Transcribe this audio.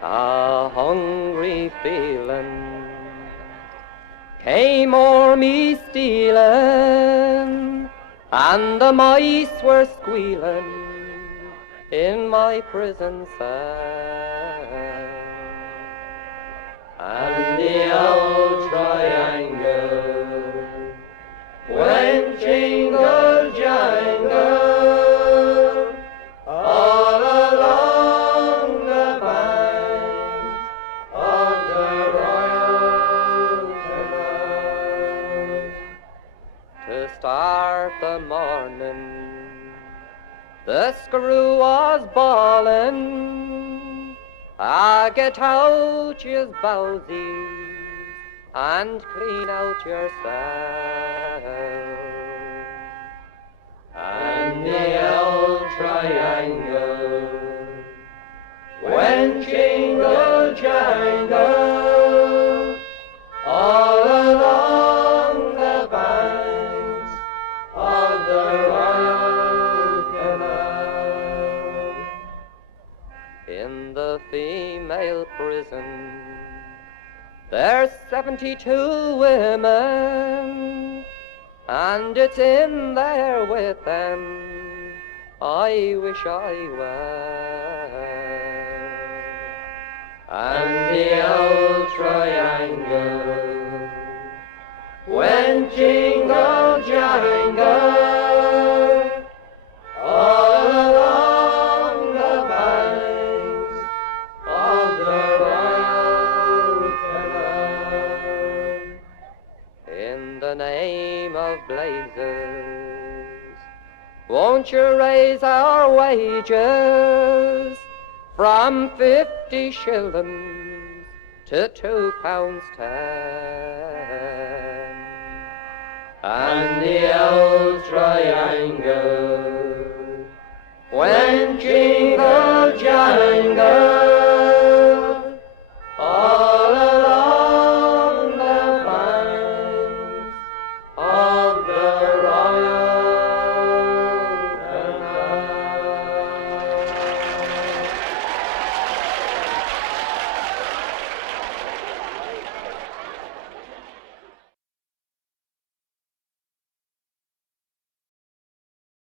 A hungry feeling came o'er me stealing, and the mice were squealing in my prison cell. And the old triangle went jingle jangle all along the banks of the Royal Canal. To start the morning, the screw was bawling, get out yous bowsies and clean out yourself. And the old triangle went jingle jangle all along the banks of the Royal Canal. In the female prison there's 72 women, and it's in there with them I wish I were. And the old triangle went jingle jangle all along the banks of the Royal Canal. In the name of blazes, won't you raise our wages from 50 shillings to £2.10? And the old triangle went jingle